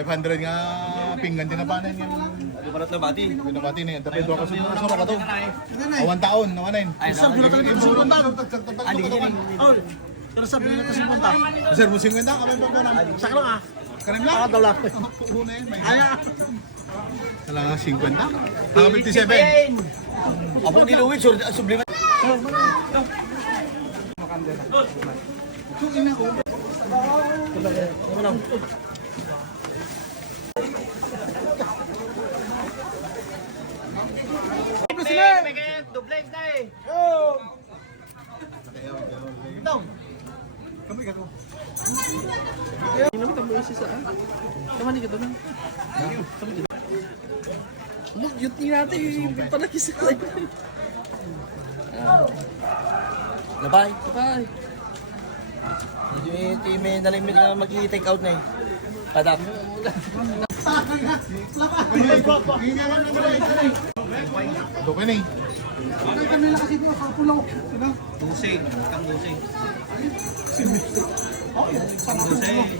500 nga pinggan din na panen yan. Ano ba na bati? Pinabati na yan. Tapi doon kasi muna sa to. Awan taon, naman na yun. Sir, di na talaga ito 50. Oh, pero sabi nila ito 50. Sir, mo 50, kami pa ba naman? Saka lang ah. Karim lang? Daw lang. Puro na yun, may Ay, Kala nga 50? Hanga 57. Apo ni Louie, subliman. Mag-yut ni natin yung palagi sa live. Labay. Bye. Hindi may nalimit na mag-i-take out na eh. Padap. Doon na eh. Dusing. Kang dusing. Dusing.